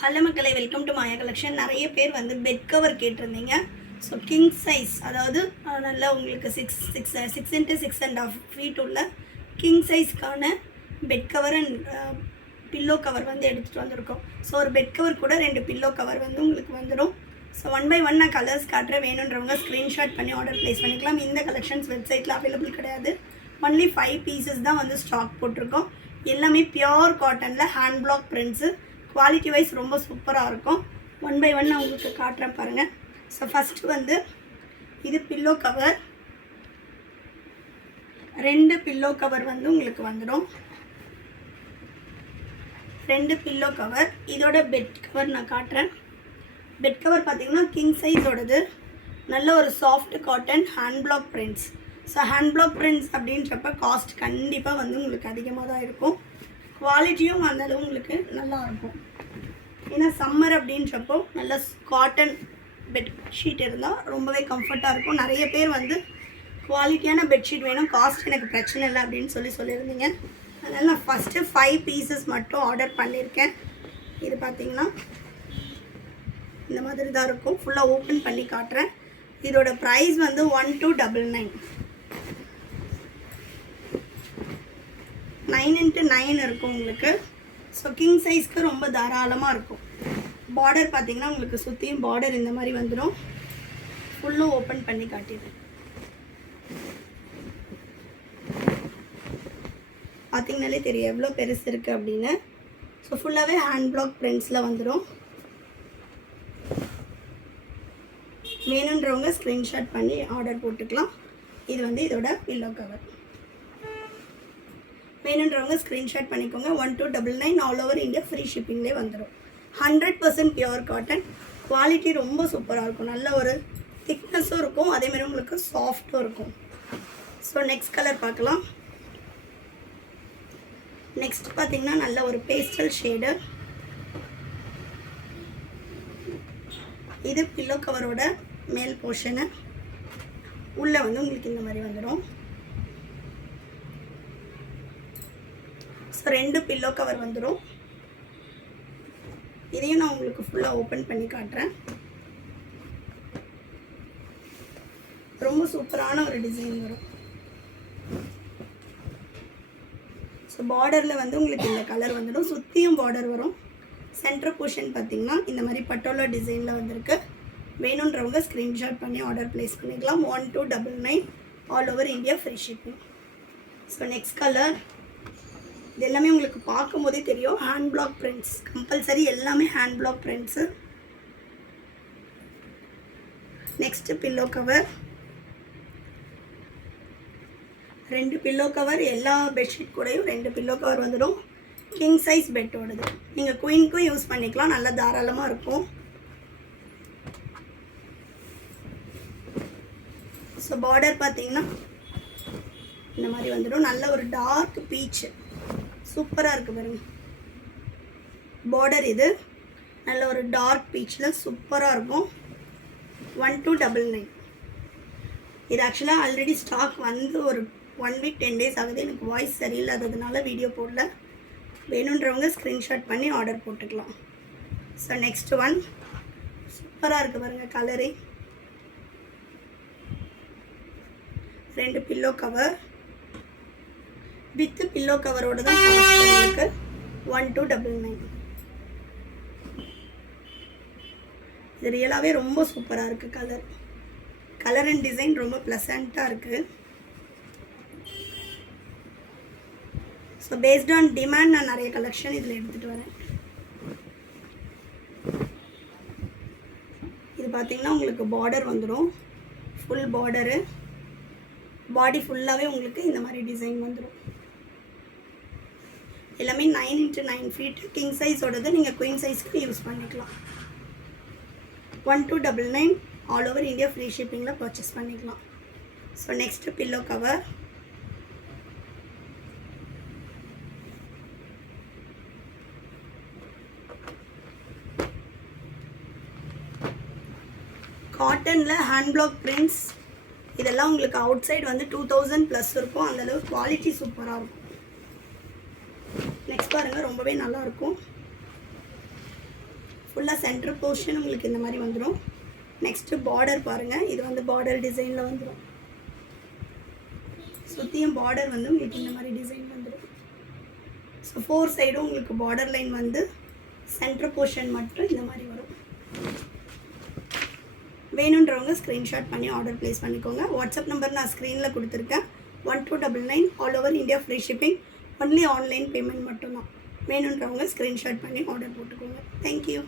Hello மக்களே, welcome to Maya collection. நிறைய பேர் வந்து பெட் கவர் கேட்டிருந்தீங்க. ஸோ கிங் சைஸ், அதாவது நல்லா உங்களுக்கு 6x6.5 ஃபீட் உள்ள கிங் சைஸ்க்கான bed cover and pillow cover வந்து எடுத்துகிட்டு வந்திருக்கோம். ஸோ ஒரு பெட் கவர் கூட 2 பில்லோ கவர் வந்து உங்களுக்கு வந்துடும். ஸோ 1 by 1 நான் கலர்ஸ் காட்டுறேன். வேணுன்றவங்க ஸ்க்ரீன்ஷாட் பண்ணி ஆர்டர் ப்ளேஸ் பண்ணிக்கலாம். இந்த கலெக்ஷன்ஸ் வெப்சைட்டில் அவைலபிள் கிடையாது. ஒன்லி 5 பீசஸ் தான் வந்து ஸ்டாக் போட்டிருக்கோம். எல்லாமே பியோர் காட்டனில் hand block prints. Quality wise ரொம்ப சூப்பராக இருக்கும். 1 by 1 நான் உங்களுக்கு காட்டுறேன் பாருங்கள். ஸோ ஃபஸ்ட்டு வந்து இது பில்லோ கவர். 2 பில்லோ கவர் வந்து உங்களுக்கு வந்துடும். 2 பில்லோ கவர். இதோட பெட் கவர் நான் காட்டுறேன். பெட் கவர் பார்த்திங்கன்னா கிங் சைஸோடது. நல்ல ஒரு soft cotton hand block prints. So hand block prints அப்படின்றப்ப காஸ்ட் கண்டிப்பாக வந்து உங்களுக்கு அதிகமாக தான் இருக்கும். குவாலிட்டியும் அந்தளவு உங்களுக்கு நல்லா இருக்கும். ஏன்னா சம்மர் அப்படின்றப்போ நல்ல காட்டன் பெட்ஷீட் இருந்தால் ரொம்பவே கம்ஃபர்ட்டாக இருக்கும். நிறைய பேர் வந்து குவாலிட்டியான பெட்ஷீட் வேணும், காஸ்ட் எனக்கு பிரச்சனை இல்லை அப்படின்னு சொல்லியிருந்தீங்க. அதனால் நான் ஃபஸ்ட்டு 5 பீசஸ் மட்டும் ஆர்டர் பண்ணியிருக்கேன். இது பார்த்திங்கன்னா இந்த மாதிரி தான் இருக்கும். ஃபுல்லாக ஓப்பன் பண்ணி காட்டுறேன். இதோட ப்ரைஸ் வந்து 1299. 9x9 இருக்கும் உங்களுக்கு. ஸோ கிங் சைஸ்க்கு ரொம்ப தாராளமாக இருக்கும். பார்டர் பார்த்திங்கன்னா உங்களுக்கு சுற்றியும் பார்டர் இந்த மாதிரி வந்துடும். ஃபுல்லும் ஓப்பன் பண்ணி காட்டிடுறேன். பார்த்திங்கனாலே தெரியும் எவ்வளோ பெருசு இருக்குது அப்படின்னு. ஸோ ஃபுல்லாகவே ஹேண்ட் பிளாக் பிரிண்ட்ஸில் வந்துடும். வேணுன்றவங்க ஸ்க்ரீன்ஷாட் பண்ணி ஆர்டர் போட்டுக்கலாம். இது வந்து இதோட பில்லோ கவர். வேணுன்றவங்க ஸ்க்ரீன்ஷாட் பண்ணிக்கோங்க. 1299 ஆல் ஓவர் இந்தியா ஃப்ரீ ஷிப்பிங்லேயே வந்துடும். 100% பியோர் காட்டன். குவாலிட்டி ரொம்ப சூப்பராக இருக்கும். நல்ல ஒரு திக்னஸும் இருக்கும், அதேமாதிரி உங்களுக்கு சாஃப்ட்டும் இருக்கும். ஸோ நெக்ஸ்ட் கலர் பார்க்கலாம். நெக்ஸ்ட் பார்த்திங்கன்னா நல்ல ஒரு பேஸ்டல் ஷேடு. இது பில்லோ கவரோட மேல் போர்ஷனு. உள்ளே வந்து உங்களுக்கு இந்த மாதிரி வந்துடும். ஸோ 2 பில்லோ கவர் வந்துடும். இதையும் நான் உங்களுக்கு ஃபுல்லாக ஓப்பன் பண்ணி காட்டுறேன். ரொம்ப சூப்பரான ஒரு டிசைன் வரும். ஸோ பார்டரில் வந்து உங்களுக்கு இந்த கலர் வந்துடும். சுற்றியும் பார்டர் வரும். சென்டர் போர்ஷன் பார்த்திங்கன்னா இந்த மாதிரி பட்டோலா டிசைனில் வந்திருக்கு. வேணுன்றவங்க ஸ்க்ரீன்ஷாட் பண்ணி ஆர்டர் ப்ளேஸ் பண்ணிக்கலாம். 1299 all over India free shipping. So next colour. இது எல்லாமே உங்களுக்கு பார்க்கும் போதே தெரியும் ஹேண்ட் பிளாக் பிரிண்ட்ஸ். கம்பல்சரி எல்லாமே hand block prints. Next pillow cover. 2 pillow cover. எல்லா பெட்ஷீட் கூடயும் 2 பில்லோ கவர் வந்துடும். கிங் சைஸ் பெட்டோடது. நீங்கள் குயின்க்கும் யூஸ் பண்ணிக்கலாம். நல்லா தாராளமாக இருக்கும். ஸோ பார்டர் பார்த்தீங்கன்னா இந்த மாதிரி வந்துடும். நல்ல ஒரு டார்க் பீச்சு சூப்பராக இருக்குது பாருங்க. பார்டர் இது நல்ல ஒரு டார்க் பீச்சில் சூப்பராக இருக்கும். 1299. இது ஆக்சுவலாக ஆல்ரெடி ஸ்டாக் வந்து ஒரு 1 week 10 days ஆகுது. எனக்கு வாய்ஸ் சரியில்லாததுனால வீடியோ போடல. வேணுன்றவங்க ஸ்க்ரீன்ஷாட் பண்ணி ஆர்டர் போட்டுக்கலாம். ஸோ நெக்ஸ்ட் ஒன் சூப்பராக இருக்குது பாருங்கள் கலரே. 2 பில்லோ கவர் வித் பில்லோ கவரோடு தான் உங்களுக்கு 1299. இது ரியலாகவே ரொம்ப சூப்பராக இருக்குது. கலர் அண்ட் டிசைன் ரொம்ப ப்ளசண்ட்டாக இருக்குது. ஸோ பேஸ்ட் ஆன் டிமாண்ட் நான் நிறைய கலெக்ஷன் இதில் எடுத்துகிட்டு வரேன். இது பார்த்திங்கன்னா உங்களுக்கு பார்டர் வந்துடும். Full border. பாடி ஃபுல்லாகவே உங்களுக்கு இந்த மாதிரி டிசைன் வந்துடும். எல்லாமே 9x9 ஃபீட் கிங் சைஸோடது. நீங்கள் குயின் சைஸ்க்கு யூஸ் பண்ணிக்கலாம். 1299 ஆல் ஓவர் இந்தியா ஃப்ரீ ஷிப்பிங்கில் பர்ச்சேஸ் பண்ணிக்கலாம். So next pillow cover. காட்டனில் ஹேண்ட் பிளாக் பிரிண்ட்ஸ். இதெல்லாம் உங்களுக்கு அவுட் சைடு வந்து 2000+ இருக்கும். அந்தளவு குவாலிட்டி சூப்பராக இருக்கும். நெக்ஸ்ட் பாருங்கள், ரொம்பவே நல்லாயிருக்கும். ஃபுல்லாக சென்டர் போர்ஷன் உங்களுக்கு இந்த மாதிரி வந்துடும். நெக்ஸ்ட்டு பார்டர் பாருங்கள், இது வந்து பார்டர் டிசைனில் வந்துடும். சுற்றியும் பார்டர் வந்து உங்களுக்கு இந்த மாதிரி டிசைன் வந்துடும். ஸோ 4 சைடும் உங்களுக்கு பார்டர் லைன் வந்து சென்டர் போர்ஷன் மட்டும் இந்த மாதிரி வரும். வேணுன்றவங்க ஸ்க்ரீன்ஷாட் பண்ணி ஆர்டர் ப்ளேஸ் பண்ணிக்கோங்க. வாட்ஸ்அப் நம்பர் நான் ஸ்க்ரீனில் கொடுத்துருக்கேன். 1299 all over India free shipping. Only online payment மட்டும்தான். வேணுன்றவங்க ஸ்க்ரீன்ஷாட் பண்ணி ஆர்டர் போட்டுக்கோங்க. தேங்க்யூ.